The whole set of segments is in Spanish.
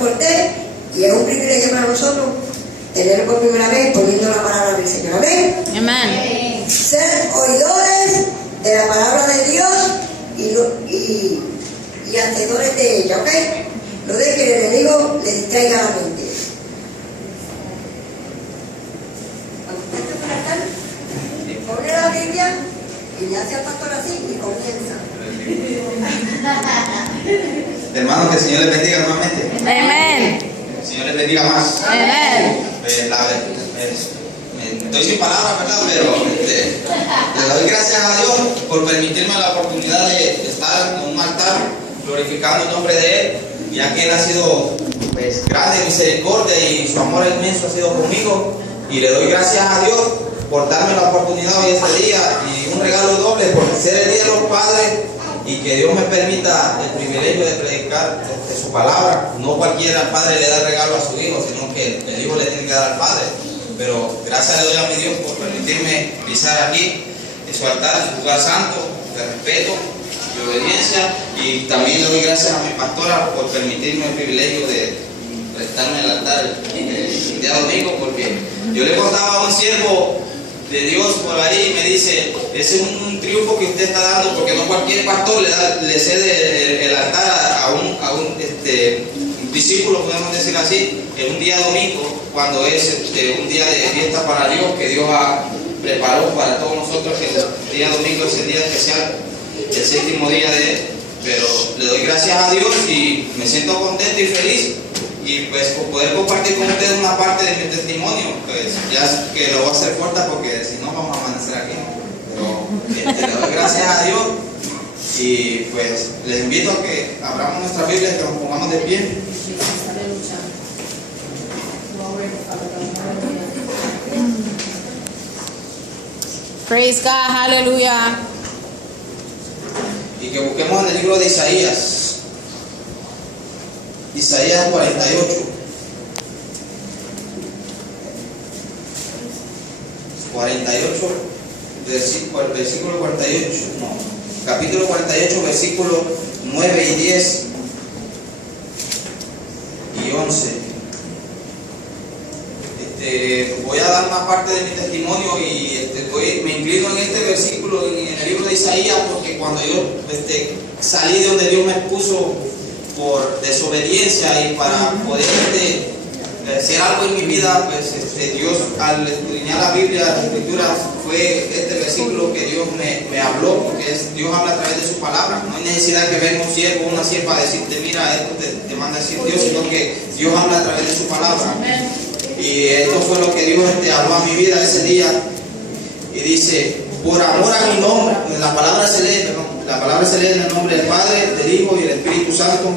Cortés, y es un privilegio para nosotros tenerlo por primera vez poniendo la palabra del Señor. Amén. Amén. Ser oidores de la palabra de Dios y hacedores de ella, ¿ok? No de que el enemigo le distraiga la mente. Pone la Biblia y le hace al pastor así y comienza. Hermanos, que el Señor les bendiga nuevamente. Amén. El Señor les bendiga más. Amén. Estoy sin palabras, ¿verdad? Pero le doy gracias a Dios por permitirme la oportunidad de estar en un altar glorificando el nombre de Él, ya que Él ha sido pues, grande, misericordia, y su amor inmenso ha sido conmigo. Y le doy gracias a Dios por darme la oportunidad hoy este día, y un regalo doble por ser el Día de los Padres, y que Dios me permita el privilegio de predicar de su palabra. No cualquiera padre le da regalo a su hijo, sino que el hijo le tiene que dar al padre. Pero gracias le doy a mi Dios por permitirme pisar aquí en su altar, en su lugar santo, de respeto y obediencia. Y también le doy gracias a mi pastora por permitirme el privilegio de prestarme el altar el día domingo, porque yo le contaba a un siervo de Dios por ahí y me dice: ese es un triunfo que usted está dando, porque no cualquier pastor le cede el altar a un discípulo, podemos decir así, en un día domingo, cuando es un día de fiesta para Dios, que Dios preparó para todos nosotros. El día domingo es el día especial, el séptimo día de Él. Pero le doy gracias a Dios y me siento contento y feliz, y pues por poder compartir con ustedes una parte de mi testimonio, pues ya que lo voy a hacer corta, porque si no vamos a amanecer aquí. Pero le doy gracias a Dios, y pues les invito a que abramos nuestra Biblia y que nos pongamos de pie. Praise God. Hallelujah. Y que busquemos en el libro de Isaías 48. Versículo 48, no, capítulo 48, versículos 9 y 10 y 11. Voy a dar una parte de mi testimonio, y me inclino en este versículo en el libro de Isaías, porque cuando yo salí de donde Dios me puso por desobediencia, y para poder hacer algo en mi vida, pues Dios, al escudriñar la Biblia, la Escritura, fue este versículo que Dios me habló, porque Dios habla a través de su palabra. No hay necesidad que venga un siervo o una sierva a decirte: mira, esto te manda a decir Dios, sino que Dios habla a través de su palabra. Y esto fue lo que Dios habló a mi vida ese día, y dice: por amor a mi nombre, la palabra se lee en el nombre del Padre, del Hijo y del Espíritu Santo.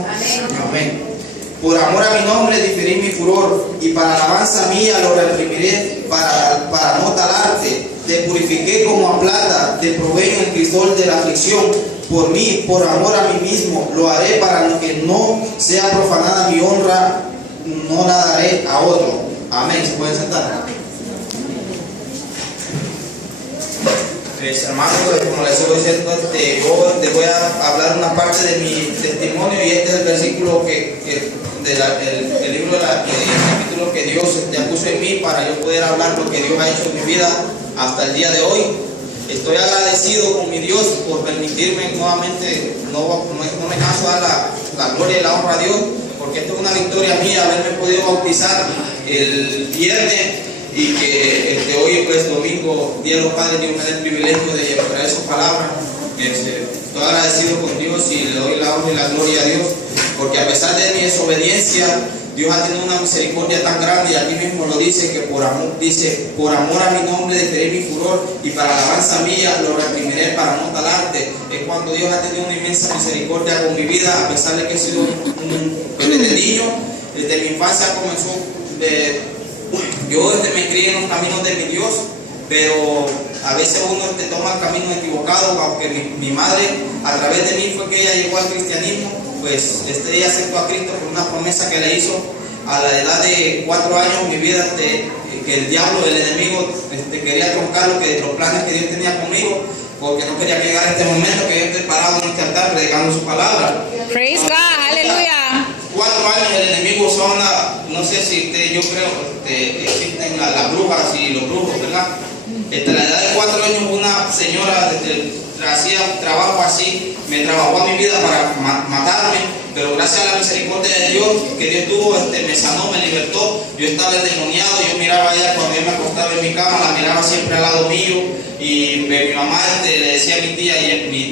Amén. Por amor a mi nombre diferí mi furor, y para alabanza mía lo reprimiré, para no talarte. Te purifiqué como a plata, te probé en el crisol de la aflicción. Por mí, por amor a mí mismo, lo haré, para que no sea profanada mi honra, no la daré a otro. Amén. ¿Se pueden sentar? Hermanos, como les estoy diciendo, yo les voy a hablar una parte de mi testimonio, y este es el versículo del libro del capítulo que Dios ya puso en mí, para yo poder hablar lo que Dios ha hecho en mi vida hasta el día de hoy. Estoy agradecido con mi Dios por permitirme nuevamente, no me canso de dar la gloria y la honra a Dios, porque esto es una victoria mía, haberme podido bautizar el viernes, y que hoy, pues domingo, Día de los Padres, Dios me da el privilegio de traer sus palabras. Estoy agradecido con Dios, y le doy la honra y la gloria a Dios, porque a pesar de mi desobediencia, Dios ha tenido una misericordia tan grande, y aquí mismo lo dice, que por amor a mi nombre diferiré mi furor, y para alabanza mía lo reprimiré, para no talarte. Es cuando Dios ha tenido una inmensa misericordia con mi vida, a pesar de que he sido desde niño, desde mi infancia comenzó. Yo me crié en los caminos de mi Dios, pero a veces uno toma caminos equivocados, aunque mi madre, a través de mí fue que ella llegó al cristianismo. Pues ella aceptó a Cristo por una promesa que le hizo a la edad de 4 años. Mi vida, que el diablo, el enemigo, quería troncar los planes que Dios tenía conmigo, porque no quería llegar a este momento que yo estoy parado en este altar predicando su palabra. Praise God. Hallelujah. 4 años el enemigo usó a una, no sé si usted, yo creo que existen las brujas y los brujos, ¿verdad? A la edad de 4 años una señora hacía trabajo así, me trabajó a mi vida para matarme, pero gracias a la misericordia de Dios que Dios tuvo, me sanó, me libertó. Yo estaba endemoniado, yo miraba a ella cuando yo me acostaba en mi cama, la miraba siempre al lado mío, y mi mamá le decía a mi tía,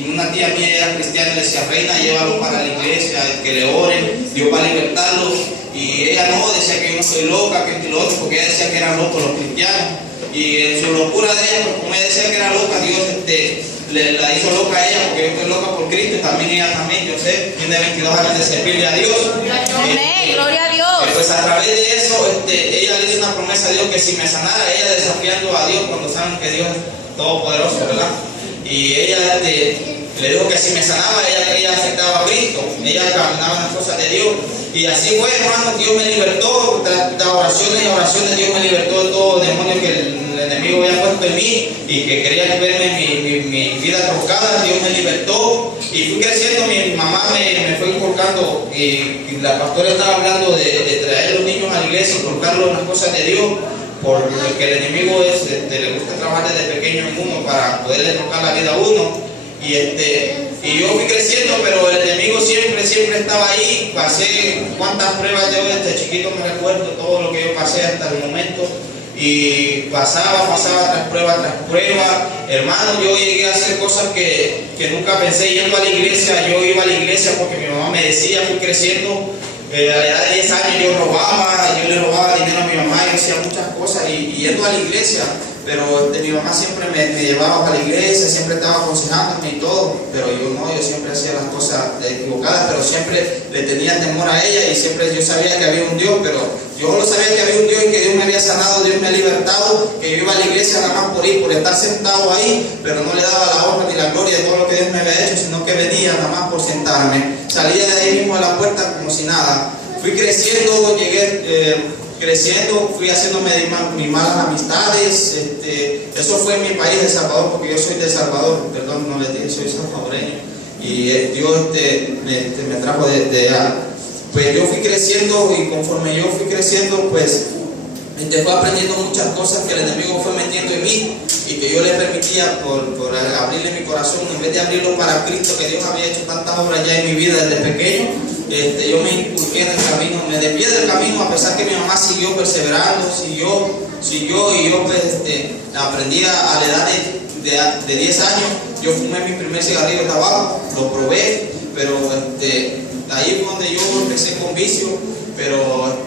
una tía mía era cristiana, le decía: Reina, llévalo para la iglesia, que le oren, Dios va a libertarlo. Y ella no, decía que yo no soy loca, que esto y lo otro, porque ella decía que eran locos los cristianos. Y en su locura de ella, pues como ella decía que era loca, Dios la hizo loca a ella, porque yo estoy loca por Cristo, y también ella también, yo sé, tiene 22 años de servirle a Dios. Amén, gloria a Dios. Pues a través de eso, ella le hizo una promesa a Dios que si me sanara, ella desafiando a Dios cuando saben que Dios es todopoderoso, ¿verdad? Y ella le dijo que si me sanaba, ella aceptaba a Cristo, ella caminaba en las cosas de Dios. Y así fue, hermano, Dios me libertó, de oraciones y oraciones, Dios me libertó de todo demonio que el enemigo había puesto en mí y que quería verme mi vida trocada. Dios me libertó y fui creciendo. Mi mamá me fue inculcando, y la pastora estaba hablando de traer a los niños a la iglesia, inculcarlos en las cosas de Dios, porque el enemigo le gusta trabajar desde pequeño en uno para poderle tocar la vida a uno. Y yo fui creciendo, pero el enemigo siempre estaba ahí. Pasé cuántas pruebas yo desde chiquito, me recuerdo todo lo que yo pasé hasta el momento. Y pasaba tras prueba. Hermano, yo llegué a hacer cosas que nunca pensé. Yendo a la iglesia, yo iba a la iglesia porque mi mamá me decía, fui creciendo. A la edad de 10 años yo le robaba dinero a mi mamá y hacía muchas cosas y yendo a la iglesia. Pero mi mamá siempre me llevaba a la iglesia, siempre estaba aconsejándome y todo, pero yo siempre hacía las cosas equivocadas, pero siempre le tenía temor a ella y siempre yo sabía que había un Dios, pero yo lo sabía que había un Dios y que Dios me había sanado, Dios me ha libertado, que yo iba a la iglesia nada más por estar sentado ahí, pero no le daba la honra ni la gloria de todo lo que Dios me había hecho, sino que venía nada más por sentarme, salía de ahí mismo de la puerta como si nada. Fui creciendo, fui haciéndome mis malas amistades. Eso fue en mi país, El Salvador, porque yo soy de El Salvador, perdón, no les dije, soy salvadoreño, y Dios me trajo de allá. Pues yo fui creciendo, y conforme yo fui creciendo, pues fue aprendiendo muchas cosas que el enemigo fue metiendo en mí y que yo le permitía por abrirle mi corazón, en vez de abrirlo para Cristo, que Dios había hecho tantas obras ya en mi vida desde pequeño. Yo me inculqué en el camino, me desvié del camino, a pesar que mi mamá siguió perseverando, siguió y yo pues, aprendí a la edad de 10 años. Yo fumé mi primer cigarrillo de tabaco, lo probé, pero ahí fue donde yo empecé con vicio, pero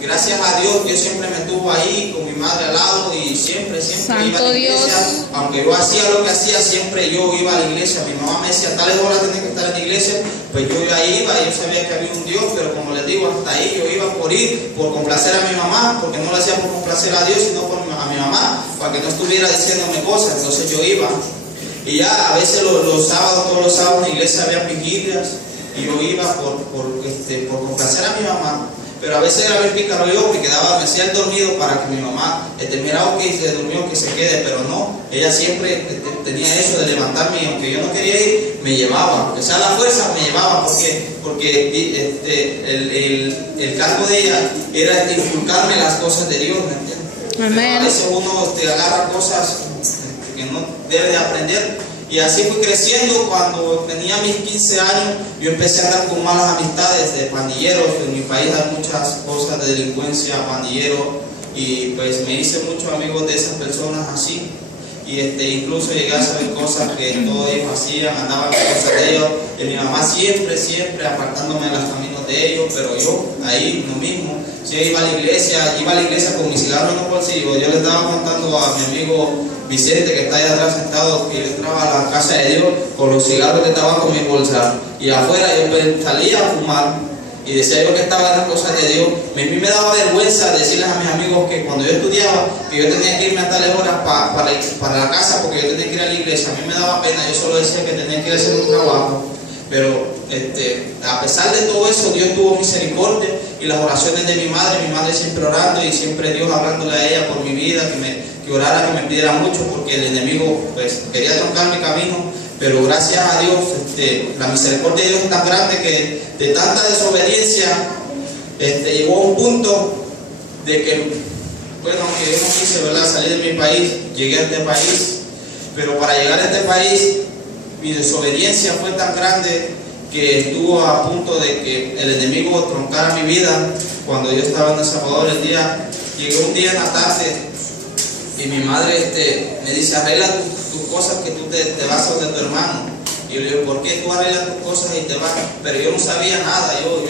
gracias a Dios, Dios siempre me tuvo ahí con mi madre al lado y siempre Santo iba a la iglesia. Dios. Aunque yo hacía lo que hacía, siempre yo iba a la iglesia. Mi mamá me decía, tales horas tenés que estar en la iglesia, pues yo ahí iba y yo sabía que había un Dios, pero como les digo, hasta ahí yo iba por complacer a mi mamá, porque no lo hacía por complacer a Dios, sino a mi mamá, para que no estuviera diciéndome cosas. Entonces yo iba. Y ya a veces los sábados, todos los sábados en la iglesia había vigilias y yo iba por complacer a mi mamá. Pero a veces era ver pícaro yo, me hacía el dormido para que mi mamá, mira, ok, se durmió, que se quede, pero no, ella siempre tenía eso de levantarme y aunque yo no quería ir, me llevaba, o sea, la fuerza me llevaba, porque el cargo de ella era inculcarme las cosas de Dios, ¿me entiendes? Amén. A veces uno agarra cosas que no debe de aprender. Y así fui creciendo. Cuando tenía mis 15 años, yo empecé a andar con malas amistades de pandilleros. En mi país hay muchas cosas de delincuencia, pandilleros, y pues me hice muchos amigos de esas personas así. Y incluso llegué a saber cosas que todos ellos hacían, andaba con cosas de ellos. Y mi mamá siempre apartándome de los caminos de ellos, pero yo ahí lo mismo. Si iba a la iglesia con mi cigarro en los bolsillos. Yo le estaba contando a mi amigo Vicente, que está ahí atrás sentado, que yo entraba a la casa de Dios con los cigarros de tabaco en mi bolsa, y afuera yo salía a fumar y decía yo que estaba en las cosas de Dios. A mí me daba vergüenza decirles a mis amigos que cuando yo estudiaba, que yo tenía que irme a tales horas para la casa, porque yo tenía que ir a la iglesia. A mí me daba pena, yo solo decía que tenía que ir a hacer un trabajo. Pero a pesar de todo eso, Dios tuvo misericordia, y las oraciones de mi madre siempre orando, y siempre Dios hablándole a ella por mi vida, que orara, que me pidiera mucho, porque el enemigo pues quería troncar mi camino. Pero gracias a Dios, la misericordia de Dios es tan grande que de tanta desobediencia llegó a un punto de que, bueno, aunque yo no quise, ¿verdad?, salir de mi país, llegué a este país, pero para llegar a este país, mi desobediencia fue tan grande que estuvo a punto de que el enemigo troncara mi vida. Cuando yo estaba en El Salvador, llegué un día en la tarde y mi madre me dice: arregla tus cosas que tú te vas a donde tu hermano. Y yo le digo: ¿por qué tú arreglas tus cosas y te vas? Pero yo no sabía nada, yo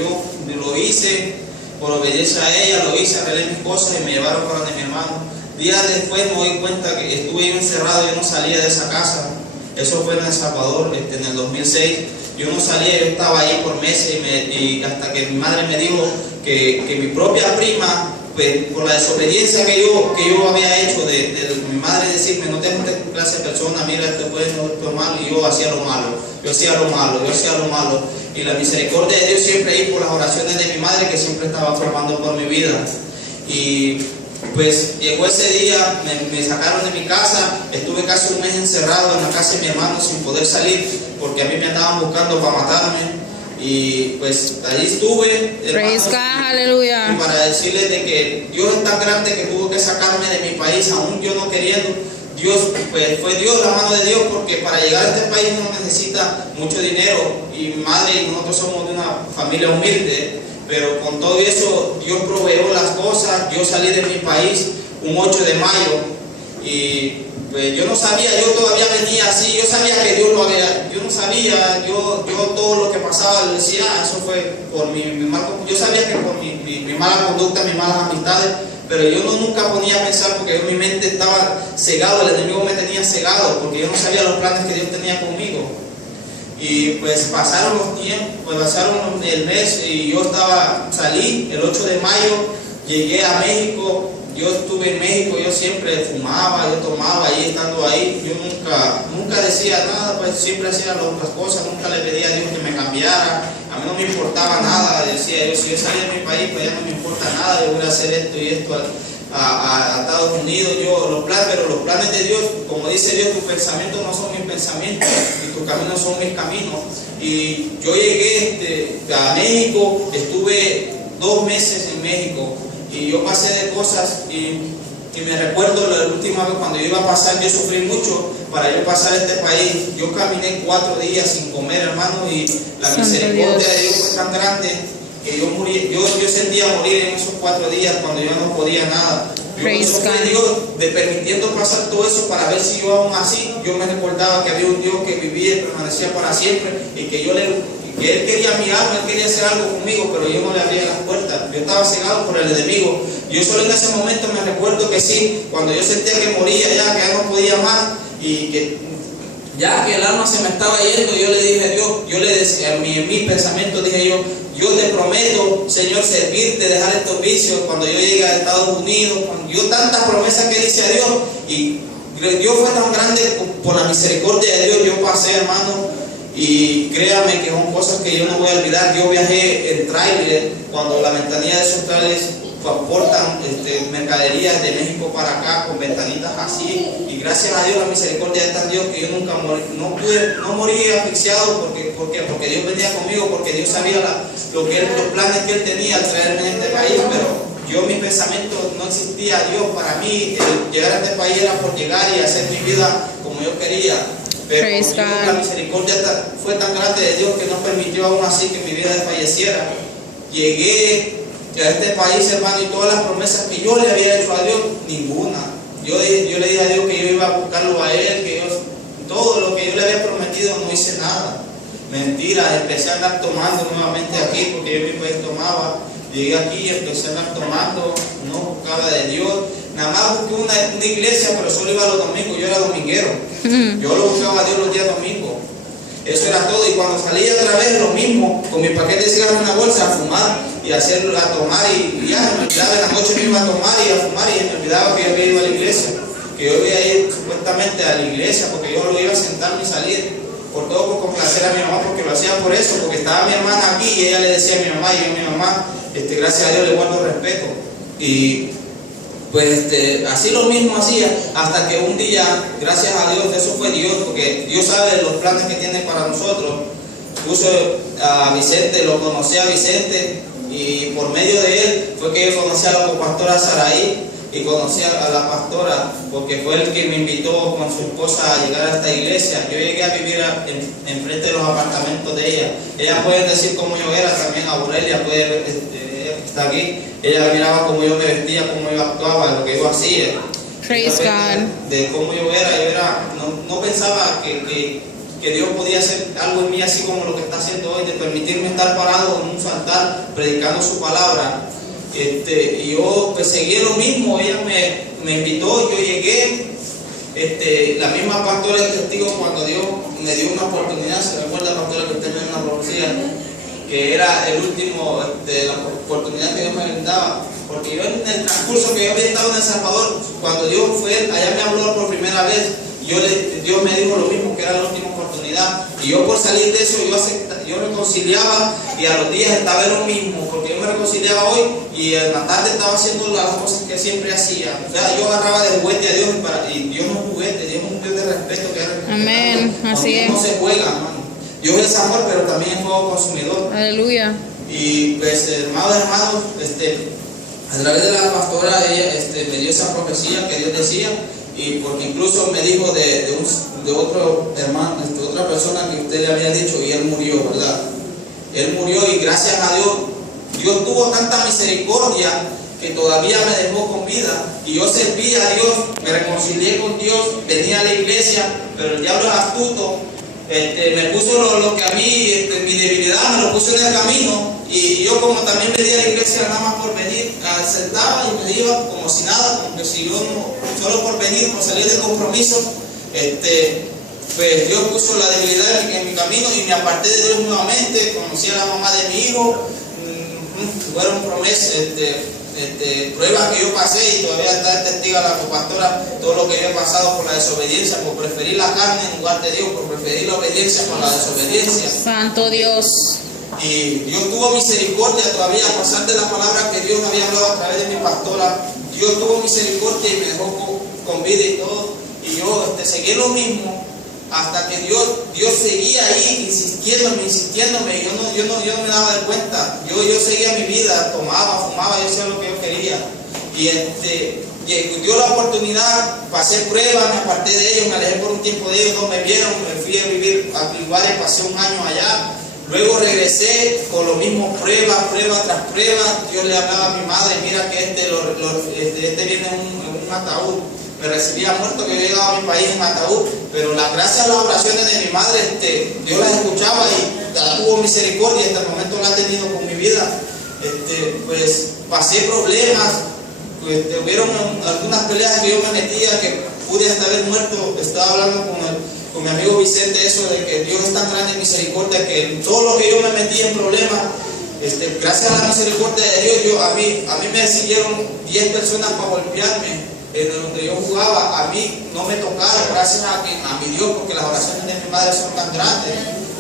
lo hice por obediencia a ella, lo hice, arreglé mis cosas y me llevaron para donde mi hermano. Días después me doy cuenta que estuve yo encerrado, yo no salía de esa casa. Eso fue en El Salvador, en el 2006. Yo no salía, yo estaba ahí por meses y hasta que mi madre me dijo que mi propia prima, pues, por la desobediencia que yo había hecho de mi madre decirme: no te juntes con clase de persona, mira, esto puede ser esto malo, y yo hacía lo malo. Y la misericordia de Dios siempre ahí por las oraciones de mi madre, que siempre estaba formando por mi vida. Y pues llegó ese día, me sacaron de mi casa, estuve casi un mes encerrado en la casa de mi hermano sin poder salir, porque a mí me andaban buscando para matarme. Y pues allí estuve, Praise God, aleluya. y para decirles de que Dios es tan grande que tuvo que sacarme de mi país, aún yo no queriendo. Dios, pues fue Dios, la mano de Dios, porque para llegar a este país uno necesita mucho dinero, y mi madre y nosotros somos de una familia humilde, pero con todo eso Dios proveó las cosas. Yo salí de mi país un 8 de mayo y pues yo no sabía, yo todavía venía así, yo sabía que Dios lo había, yo no sabía, yo todo lo que pasaba, le decía: eso fue por yo sabía que por mi mala conducta, mis malas amistades, pero yo nunca ponía a pensar, porque mi mente estaba cegado, el enemigo me tenía cegado, porque yo no sabía los planes que Dios tenía conmigo. Y pues pasaron los tiempos, pues pasaron el mes y yo salí el 8 de mayo, llegué a México. Yo estuve en México, yo siempre fumaba, yo tomaba ahí, estando ahí, yo nunca decía nada, pues siempre hacía las otras cosas, nunca le pedía a Dios que me cambiara, a mí no me importaba nada, decía yo: si yo salí de mi país, pues ya no me importa nada, yo voy a hacer esto y esto a Estados Unidos, pero los planes de Dios, como dice Dios, tus pensamientos no son mis pensamientos y tus caminos son mis caminos. Y yo llegué a México, estuve 2 meses en México. Y yo pasé de cosas y me recuerdo la última vez cuando yo iba a pasar, yo sufrí mucho para yo pasar este país. Yo caminé 4 días sin comer, hermano, y la misericordia de Dios fue tan grande que yo sentía morir en esos 4 días cuando yo no podía nada. Eso fue Dios permitiendo pasar todo eso para ver si yo aún así, yo me recordaba que había un Dios que vivía y permanecía para siempre, y que Él quería mi alma, Él quería hacer algo conmigo, pero yo no le abría las puertas. Yo estaba cegado por el enemigo. Yo solo en ese momento me recuerdo que sí, cuando yo sentía que moría ya, que ya no podía más, y que ya que el alma se me estaba yendo, yo le dije a Dios, yo le decía, en mis pensamientos dije yo te prometo, Señor, servirte, dejar estos vicios cuando yo llegue a Estados Unidos. Yo tantas promesas que hice a Dios, y Dios fue tan grande por la misericordia de Dios. Yo pasé, hermano, y créame que son cosas que yo no voy a olvidar. Yo viajé en tráiler, cuando la ventanilla de esos trailers aportan mercaderías de México para acá con ventanitas así, y gracias a Dios, la misericordia de tan Dios, que yo nunca no morí asfixiado, porque Dios venía conmigo, porque Dios sabía los planes que Él tenía al traerme en este país. Pero mi pensamiento no existía. Dios, para mí, llegar a este país era por llegar y hacer mi vida como yo quería. Pero la misericordia fue tan grande de Dios que no permitió aún así que mi vida desfalleciera. Llegué a este país, hermano, y todas las promesas que yo le había hecho a Dios, ninguna. Yo le dije a Dios que yo iba a buscarlo a Él, que todo lo que yo le había prometido no hice nada. Mentira, empecé a andar tomando nuevamente aquí, porque yo en mi país tomaba. Llegué aquí y empecé a andar tomando, no buscaba de Dios. Nada más busqué una iglesia, pero solo iba los domingos, yo era dominguero. Yo lo buscaba a Dios los días domingos. Eso era todo. Y cuando salía otra vez, lo mismo, con mi paquete de cigarros en la bolsa, a fumar y a tomar. Y ya me olvidaba, en la noche me iba a tomar y a fumar, y me olvidaba que yo había ido a la iglesia. Que yo iba a ir supuestamente a la iglesia, porque yo lo iba a sentarme y salir. Por todo, por complacer a mi mamá, porque lo hacía por eso, porque estaba mi hermana aquí y ella le decía a mi mamá, y yo a mi mamá, gracias a Dios le guardo respeto. Y pues así lo mismo hacía, hasta que un día, gracias a Dios, eso fue Dios, porque Dios sabe los planes que tiene para nosotros. Puso a Vicente, lo conocí a Vicente, y por medio de él fue que yo conocí a la pastora Saraí y conocí a la pastora porque fue el que me invitó con su esposa a llegar a esta iglesia. Yo llegué a vivir enfrente de los apartamentos de ella. Ella puede decir cómo yo era, también Aurelia puede ver, está aquí. Ella miraba cómo yo me vestía, cómo yo actuaba, lo que yo hacía. Praise God. De cómo yo era, no pensaba que Dios podía hacer algo en mí así como lo que está haciendo hoy, de permitirme estar parado en un altar predicando su palabra. Y yo pues seguí lo mismo. Ella me invitó, yo llegué. La misma pastora es testigo cuando Dios me dio una oportunidad. Se me acuerda, pastora, que usted me dio una profecía que era el último, la oportunidad que Dios me brindaba. Porque yo en el transcurso que yo había estado en El Salvador, cuando Dios fue, allá me habló por primera vez, Dios me dijo lo mismo, que era la última oportunidad. Y yo por salir de eso, yo reconciliaba y a los días estaba en lo mismo, porque yo me reconciliaba hoy y en la tarde estaba haciendo las cosas que siempre hacía. O sea, yo agarraba de juguete a Dios y Dios no es juguete, Dios es un Dios de respeto. Amén, así es. No se juega, hermano. Dios es amor, pero también es fuego consumidor. Aleluya. Y pues, hermanos, a través de la pastora, ella me dio esa profecía que Dios decía, y porque incluso me dijo de otro hermano, de otra persona que usted le había dicho, y él murió, ¿verdad? Él murió y gracias a Dios, Dios tuvo tanta misericordia que todavía me dejó con vida, y yo serví a Dios, me reconcilié con Dios, venía a la iglesia, pero el diablo es astuto. Me puso lo que a mí, mi debilidad, me lo puso en el camino, y yo como también venía a la iglesia nada más por venir, sentaba y me iba como si nada, como que si yo solo por venir, por salir del compromiso, pues Dios puso la debilidad en mi camino y me aparté de Dios nuevamente. Conocí a la mamá de mi hijo, fueron promesas, pruebas que yo pasé, y todavía está testigo la pastora todo lo que yo he pasado por la desobediencia, por preferir la carne en lugar de Dios, por preferir la obediencia con la desobediencia. Santo Dios. Y Dios tuvo misericordia todavía, a pesar de la palabra que Dios había hablado a través de mi pastora. Dios tuvo misericordia y me dejó con vida y todo, y yo seguí lo mismo hasta que Dios seguía ahí insistiéndome. Yo no me daba de cuenta. Yo seguía mi vida, tomaba, fumaba, yo hacía lo que yo quería. Y dio la oportunidad, pasé pruebas, me aparté de ellos, me alejé por un tiempo de ellos, no me vieron, me fui a vivir a lugares, pasé un año allá. Luego regresé con lo mismo, prueba tras prueba. Dios le hablaba a mi madre, mira que viene en un ataúd. Me recibía muerto, que yo llegaba a mi país en ataúd, pero gracias a las oraciones de mi madre, Dios las escuchaba y tuvo misericordia, y hasta el momento la ha tenido con mi vida. Pues pasé problemas, hubieron algunas peleas que yo me metía, que pude hasta haber muerto. Estaba hablando con mi amigo Vicente eso, de que Dios es tan grande en misericordia, que todo lo que yo me metí en problemas, gracias a la misericordia de Dios, a mí me siguieron 10 personas para golpearme. Donde yo jugaba, a mí no me tocaron, gracias a mi Dios, porque las oraciones de mi madre son tan grandes.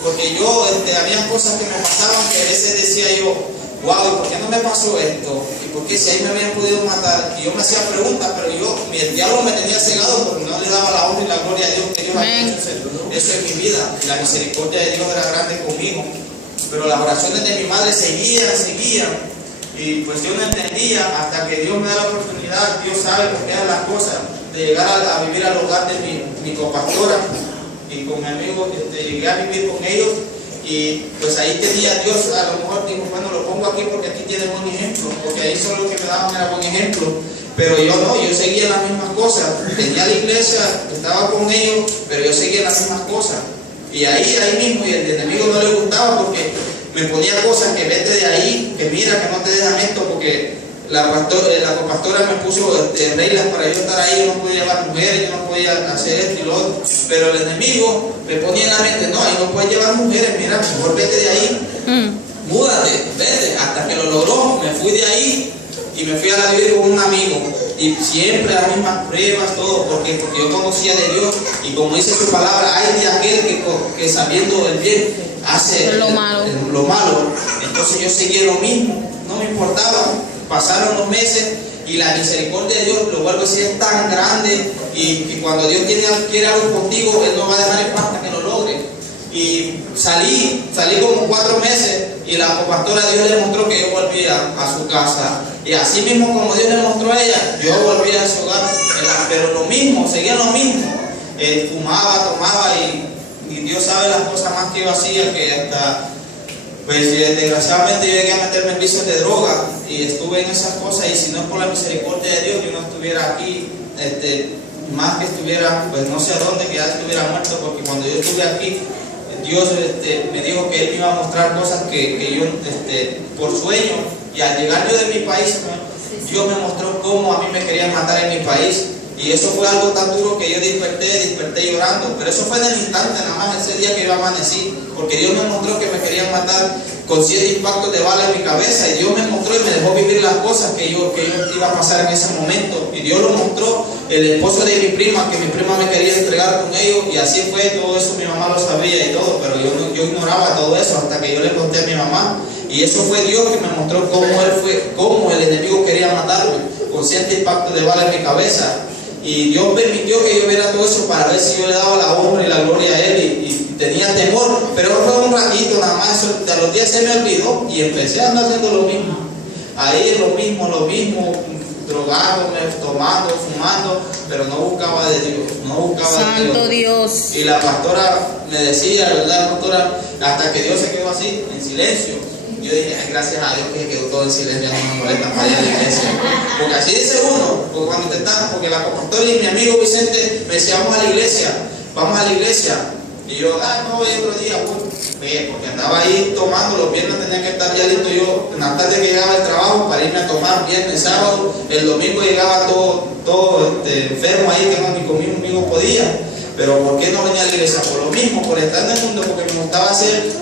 Porque yo, había cosas que me pasaban que a veces decía yo, wow, ¿y por qué no me pasó esto? ¿Y por qué si ahí me habían podido matar? Y yo me hacía preguntas, pero el diablo me tenía cegado porque no le daba la honra y la gloria a Dios que Dios había hecho eso en mi vida. Y la misericordia de Dios era grande conmigo. Pero las oraciones de mi madre seguían. Y pues yo no entendía hasta que Dios me da la oportunidad. Dios sabe por qué eran las cosas, de llegar a vivir al hogar de mi copastora, y con mi amigo llegué a vivir con ellos. Y pues ahí tenía Dios, a lo mejor dijo, bueno, lo pongo aquí porque aquí tiene buen ejemplo, porque ahí solo lo que me daban era buen ejemplo. Pero yo no, yo seguía las mismas cosas. Tenía la iglesia, estaba con ellos, pero yo seguía las mismas cosas. Y ahí mismo, y el enemigo no le gustaba porque me ponía cosas que vete de ahí, que mira, que no te dejan esto, porque la copastora me puso reglas para yo estar ahí. Yo no podía llevar mujeres, yo no podía hacer esto y lo otro, pero el enemigo me ponía en la mente, no, ahí no puedes llevar mujeres, mira, mejor vete de ahí, múdate, vete, hasta que lo logró. Me fui de ahí y me fui a vivir con un amigo, y siempre las mismas pruebas, todo, porque yo conocía de Dios, y como dice su palabra, hay de aquel que sabiendo el bien hace lo malo. Entonces yo seguía lo mismo, no me importaba. Pasaron los meses y la misericordia de Dios, lo vuelvo a decir, es tan grande, y cuando Dios quiere algo contigo, Él no va a dejar en paz hasta que lo logre. Y salí como 4 meses y la copastora Dios le mostró que yo volvía a su casa. Y así mismo como Dios le mostró a ella, yo volvía a su hogar. Pero lo mismo, seguía lo mismo. Fumaba, tomaba y Dios sabe las cosas más que yo hacía, que hasta, pues desgraciadamente yo llegué a meterme en vicios de droga y estuve en esas cosas, y si no es por la misericordia de Dios, yo no estuviera aquí, más que estuviera, pues no sé a dónde, que ya estuviera muerto, porque cuando yo estuve aquí, Dios me dijo que Él me iba a mostrar cosas que yo, por sueño, y al llegar yo de mi país, Dios me mostró cómo a mí me querían matar en mi país. Y eso fue algo tan duro que yo desperté llorando. Pero eso fue en el instante, nada más ese día que yo amanecí. Porque Dios me mostró que me querían matar con 7 impactos de bala en mi cabeza. Y Dios me mostró y me dejó vivir las cosas que yo iba a pasar en ese momento. Y Dios lo mostró, el esposo de mi prima, que mi prima me quería entregar con ellos. Y así fue, todo eso mi mamá lo sabía y todo. Pero yo ignoraba todo eso hasta que yo le conté a mi mamá. Y eso fue Dios que me mostró cómo el enemigo quería matarme con 7 impactos de bala en mi cabeza. Y Dios permitió que yo viera todo eso para ver si yo le daba la honra y la gloria a Él, y tenía temor, pero fue un ratito nada más. Eso, a los días se me olvidó y empecé a andar haciendo lo mismo. Ahí lo mismo, drogándome, tomando, fumando, pero no buscaba de Dios, no buscaba de Dios. Santo Dios. Y la pastora me decía, ¿verdad, pastora? Hasta que Dios se quedó así, en silencio. Yo dije, ay, gracias a Dios que se quedó todo en silencio, no me molesta para ir a la iglesia. Porque así dice uno, porque cuando te están, porque la pastora y mi amigo Vicente me decía, vamos a la iglesia. Y yo, no, voy otro día, porque andaba ahí tomando, los viernes tenía que estar ya listo yo, en la tarde que llegaba del trabajo para irme a tomar, viernes, sábado, el domingo llegaba todo enfermo ahí, que no ni conmigo podía. Pero ¿por qué no venía a la iglesia? Por lo mismo, por estar en el mundo, porque me gustaba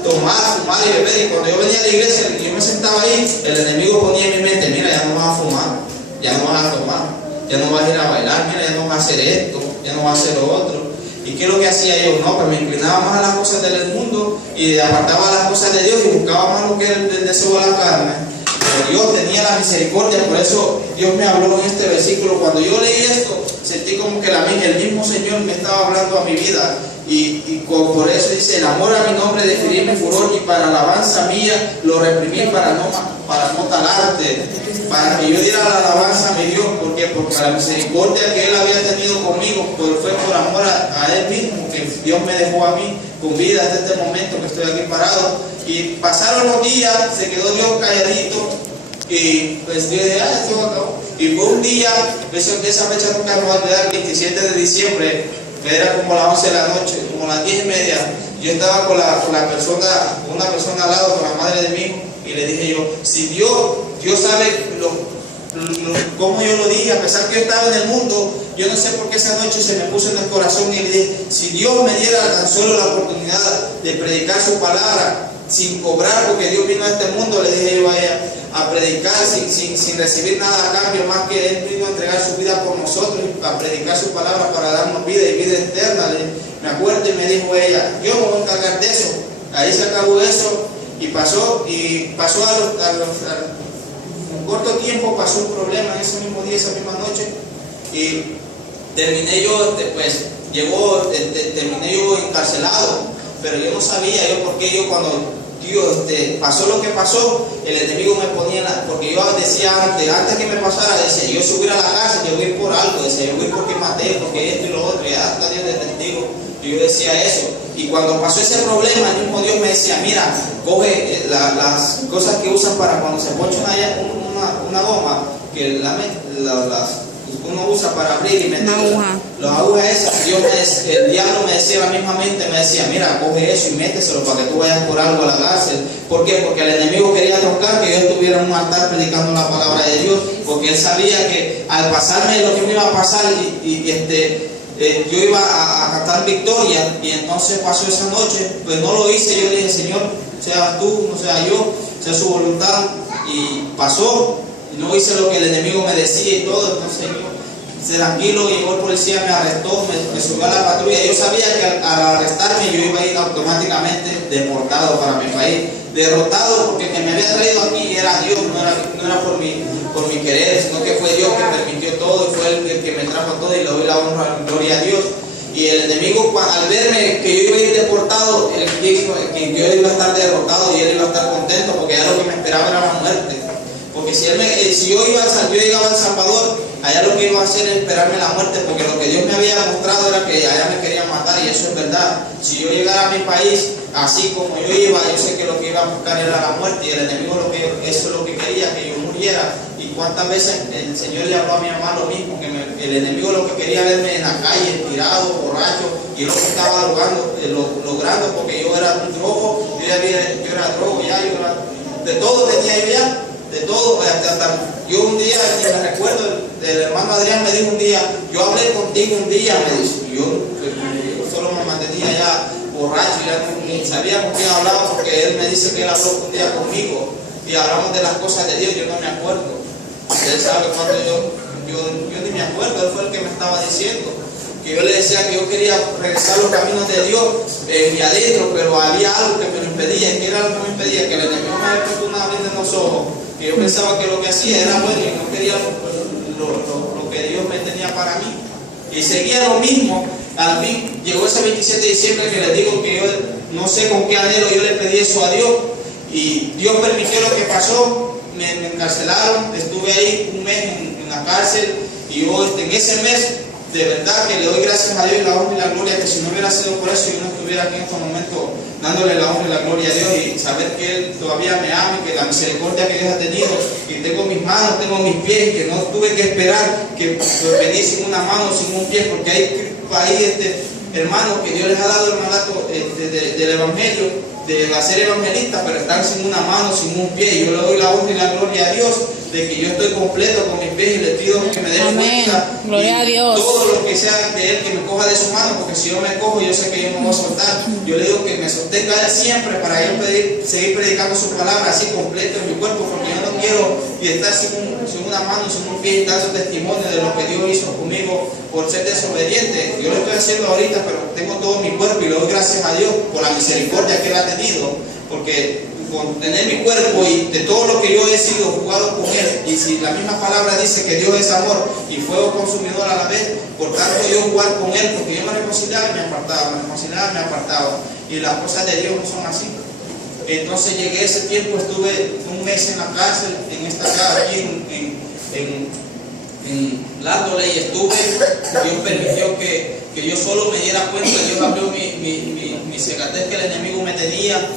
tomar, fumar y beber. Y cuando yo venía a la iglesia y yo me sentaba ahí, el enemigo ponía en mi mente, mira, ya no vas a fumar, ya no vas a tomar, ya no vas a ir a bailar, mira, ya no vas a hacer esto, ya no vas a hacer lo otro. ¿Y qué es lo que hacía yo? No, pues me inclinaba más a las cosas del mundo y apartaba las cosas de Dios y buscaba más lo que era el deseo de la carne. Pero Dios tenía la misericordia, por eso Dios me habló en este versículo. Cuando yo leí esto, sentí como que el mismo Señor me estaba hablando a mi vida. Y por eso dice, el amor a mi nombre definí mi furor, y para alabanza mía lo reprimí para no talarte, para que yo diera la alabanza a mi Dios. ¿Por qué? Porque la misericordia que Él había tenido conmigo, pues fue por amor a Él mismo, que Dios me dejó a mí con vida hasta este momento que estoy aquí parado. Y pasaron los días, se quedó Dios calladito, y pues yo dije, esto acabó. Y fue un día, esa fecha nunca me va a olvidar, el 27 de diciembre, era como las 11 de la noche, como las 10:30, yo estaba con una persona al lado, con la madre de mi hijo, y le dije yo, si Dios sabe cómo yo lo dije, a pesar que yo estaba en el mundo, yo no sé por qué esa noche se me puso en el corazón, y le dije, si Dios me diera tan solo la oportunidad de predicar su palabra, sin cobrar, porque Dios vino a este mundo, le dije yo a ella, a predicar sin recibir nada a cambio, más que Él vino a entregar su vida por nosotros, a predicar su palabra para darnos vida y vida eterna. Me acuerdo y me dijo ella, yo me voy a encargar de eso. Ahí se acabó eso, y pasó un corto tiempo, pasó un problema en ese mismo día, esa misma noche, y terminé yo, terminé yo encarcelado. Pero yo no sabía por qué cuando pasó lo que pasó, el enemigo me ponía porque yo decía antes que me pasara, decía, yo si voy a la cárcel, yo voy a ir por algo, decía, yo voy porque maté, porque esto y lo otro, y hasta Dios de testigo. Y yo decía eso. Y cuando pasó ese problema, el mismo Dios me decía, mira, coge las cosas que usan para cuando se poncha una goma, que uno usa para abrir y meter las agujas esas. El diablo me decía la misma mente, me decía, mira, coge eso y méteselo para que tú vayas por algo a la cárcel. ¿Por qué? Porque el enemigo quería truncar que yo estuviera en un altar predicando la palabra de Dios, porque él sabía que al pasarme lo que me iba a pasar yo iba a cantar victoria. Y entonces pasó esa noche, pues no lo hice. Yo le dije, Señor, seas tú, no sea yo, sea su voluntad. Y pasó, y no hice lo que el enemigo me decía y todo. Entonces tranquilo, llegó el policía, me arrestó, me subió a la patrulla. Yo sabía que al arrestarme yo iba a ir automáticamente deportado para mi país, derrotado, porque el que me había traído aquí era Dios, no era por mi querer, sino que fue Dios que permitió todo, y fue el que me trajo todo, y le doy la honra y gloria a Dios. Y el enemigo, al verme que yo iba a ir deportado, él dijo que yo iba a estar derrotado y él iba a estar contento, porque ya lo que me esperaba era la muerte. Porque si yo llegaba a El Salvador, allá lo que iba a hacer es esperarme la muerte, porque lo que Dios me había mostrado era que allá me querían matar, y eso es verdad. Si yo llegara a mi país, así como yo iba, yo sé que lo que iba a buscar era la muerte, y el enemigo eso es lo que quería, que yo muriera. Y cuántas veces el Señor le habló a mi mamá lo mismo, que el enemigo lo que quería verme en la calle, tirado, borracho, y lo que estaba logrando, porque yo era un drogo, yo era drogo ya, de todo tenía yo ya. De todo, yo un día, me recuerdo, el hermano Adrián me dijo un día, yo hablé contigo un día, me dice, yo solo me mantenía ya borracho, ya ni sabía con quién hablaba, porque él me dice que él habló un día conmigo, y hablamos de las cosas de Dios, yo no me acuerdo. Él sabe cuando yo ni me acuerdo, él fue el que me estaba diciendo, que yo le decía que yo quería regresar a los caminos de Dios y adentro, pero había algo que me lo impedía. ¿Qué era lo que me impedía? Que el enemigo me había puesto una venda en los ojos, que yo pensaba que lo que hacía era bueno y no quería lo que Dios me tenía para mí. Y seguía lo mismo. Al fin llegó ese 27 de diciembre que les digo que yo no sé con qué anhelo yo le pedí eso a Dios, y Dios permitió lo que pasó. Me encarcelaron, estuve ahí un mes en la cárcel, y yo en ese mes de verdad que le doy gracias a Dios y la honra y la gloria, que si no hubiera sido por eso yo no estuviera aquí en este momento dándole la honra y la gloria a Dios, y saber que Él todavía me ama y que la misericordia que Dios ha tenido, que tengo mis manos, tengo mis pies, que no tuve que esperar que venir sin una mano, sin un pie, porque hay hermanos que Dios les ha dado el mandato del evangelio, de ser evangelista, pero están sin una mano, sin un pie, y yo le doy la honra y la gloria a Dios de que yo estoy completo con mis pies, y le pido que me dé fuerza, gloria a Dios, todo lo que sea de Él, que me coja de su mano, porque si yo me cojo, yo sé que yo no voy a soltar. Yo le digo que me sostenga Él siempre, para yo seguir predicando su palabra así completo en mi cuerpo, porque yo no quiero estar sin una mano, sin un pie, dando testimonio de lo que Dios hizo conmigo por ser desobediente. Yo lo estoy haciendo ahorita, pero tengo todo mi cuerpo, y le doy gracias a Dios por la misericordia que Él ha tenido, porque con tener mi cuerpo y de todo lo que yo he sido jugado con Él, y si la misma palabra dice que Dios es amor y fuego consumidor a la vez, por tanto yo jugar con Él, porque yo me reconciliaba y me apartaba, y las cosas de Dios no son así. Entonces llegué ese tiempo, estuve un mes en la cárcel, en esta casa aquí en Lándole, y estuve. Dios permitió que yo solo me diera cuenta. Dios abrió mi cicatriz que el enemigo me tenía,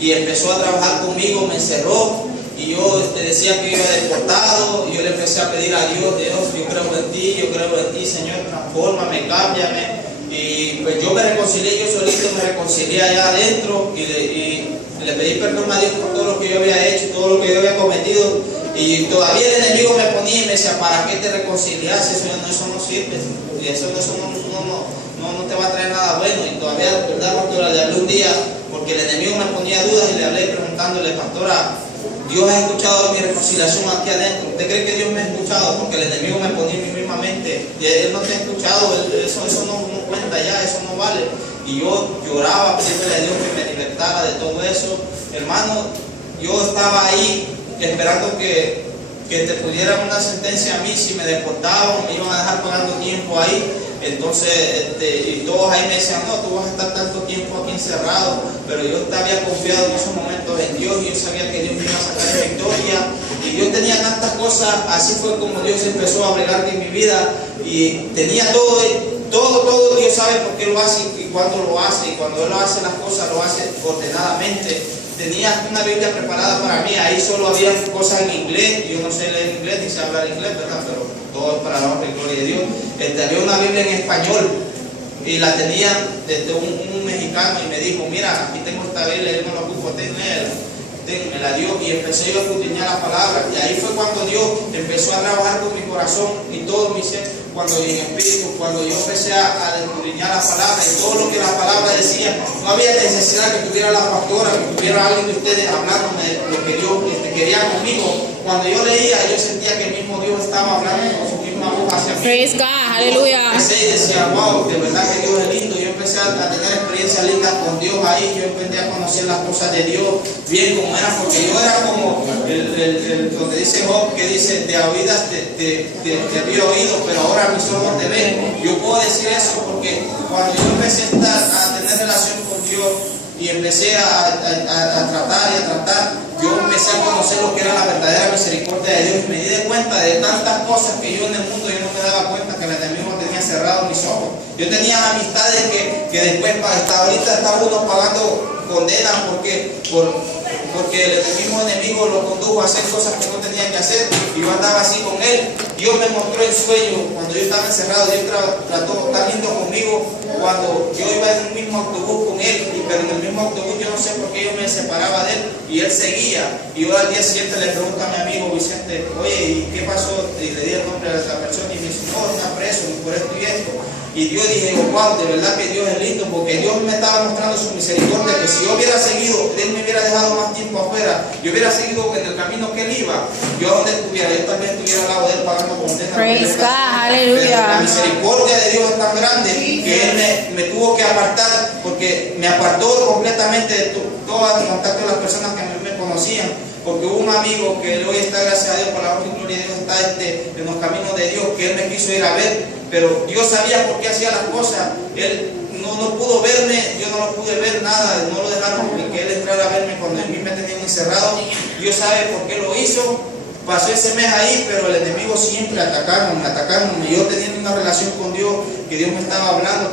y empezó a trabajar conmigo, me encerró, y yo decía que iba deportado, y yo le empecé a pedir a Dios, yo creo en ti, Señor, transfórmame, cámbiame. Y pues yo me reconcilié, yo solito me reconcilié allá adentro, y le pedí perdón a Dios por todo lo que yo había hecho, todo lo que yo había cometido, y todavía el enemigo me ponía y me decía, ¿para qué te reconcilias? Eso no sirve, y eso no te va a traer nada bueno. Y todavía, ¿verdad, pastora? Le hablé un día, porque el enemigo me ponía dudas, y le hablé preguntándole, pastora, Dios ha escuchado mi reconciliación aquí adentro. ¿Usted cree que Dios me ha escuchado? Porque el enemigo me ponía en mi misma mente, y Él no te ha escuchado, eso no cuenta ya, eso no vale. Y yo lloraba pidiéndole a Dios que me libertara de todo eso. Hermano, yo estaba ahí esperando que te pudieran una sentencia a mí. Si me deportaban, me iban a dejar pagando tiempo ahí. Entonces, y todos ahí me decían, no, tú vas a estar tanto tiempo aquí encerrado, pero yo había confiado en esos momentos en Dios, y yo sabía que Dios me iba a sacar en victoria, y yo tenía tantas cosas. Así fue como Dios empezó a bregar en mi vida, y tenía todo, Dios sabe por qué lo hace y cuándo lo hace, y cuando Él hace las cosas, lo hace ordenadamente. Tenía una Biblia preparada para mí, ahí solo había cosas en inglés, y yo no sé leer inglés ni sé hablar inglés, ¿verdad? Pero todo es para la honra y gloria de Dios. Había una Biblia en español, y la tenía desde un mexicano, y me dijo, mira, aquí tengo esta Biblia, yo no la ocupo, me la dio, y empecé yo a escudriñar la palabra, y ahí fue cuando Dios empezó a trabajar con mi corazón y todo mi ser, cuando en espíritu, cuando yo empecé a escudriñar la palabra y todo lo que la palabra decía. No había necesidad que tuviera la pastora, que tuviera alguien de ustedes hablándome de lo que Dios quería conmigo. Cuando yo leía, yo sentía que el mismo Dios estaba hablando con su misma voz, así hacia mí. Praise God. Aleluya. Empecé y decía, wow, de verdad que Dios es lindo. Yo empecé a tener experiencias lindas con Dios ahí. Yo empecé a conocer las cosas de Dios bien como eran, porque yo era como donde dice Job, que dice, de oídas te había oído, pero ahora mis ojos te ven. Yo puedo decir eso porque cuando yo empecé a tener relación con Dios y empecé a tratar, yo empecé a conocer lo que era la verdadera misericordia de Dios y me di de cuenta de tantas cosas que yo en el mundo yo no me daba cuenta, que el enemigo tenía cerrado mis ojos. Yo tenía amistades que después hasta ahorita está uno pagando condena porque el mismo enemigo lo condujo a hacer cosas que no tenía que hacer y yo andaba así con él. Dios me mostró el sueño cuando yo estaba encerrado. Dios trató tan lindo conmigo cuando yo iba en un mismo autobús con él, pero en el mismo autobús yo no sé por qué yo me separaba de él y él seguía. Y yo al día siguiente le pregunto a mi amigo Vicente, oye, ¿y qué pasó? Y le di el nombre de la persona y me dice, no, está preso por esto y esto. Y Dios dije, wow, de verdad que Dios es lindo, porque Dios me estaba mostrando su misericordia, que si yo hubiera seguido, Él me hubiera dejado más tiempo afuera, yo hubiera seguido en el camino que Él iba, yo donde estuviera, yo también estuviera al lado de Él pagando condena. Praise God. Aleluya. Pero la misericordia de Dios es tan grande que Él me tuvo que apartar, porque me apartó completamente de todo el contacto de las personas que me conocían. Porque hubo un amigo que hoy está, gracias a Dios, por la honra y gloria de Dios, está en los caminos de Dios, que él me quiso ir a ver, pero Dios sabía por qué hacía las cosas. Él no pudo verme, yo no lo pude ver nada, no lo dejaron que él entrara a verme cuando a mí me tenían encerrado. Dios sabe por qué lo hizo. Pasó ese mes ahí, pero el enemigo siempre atacaron. Yo teniendo una relación con Dios, que Dios me estaba hablando.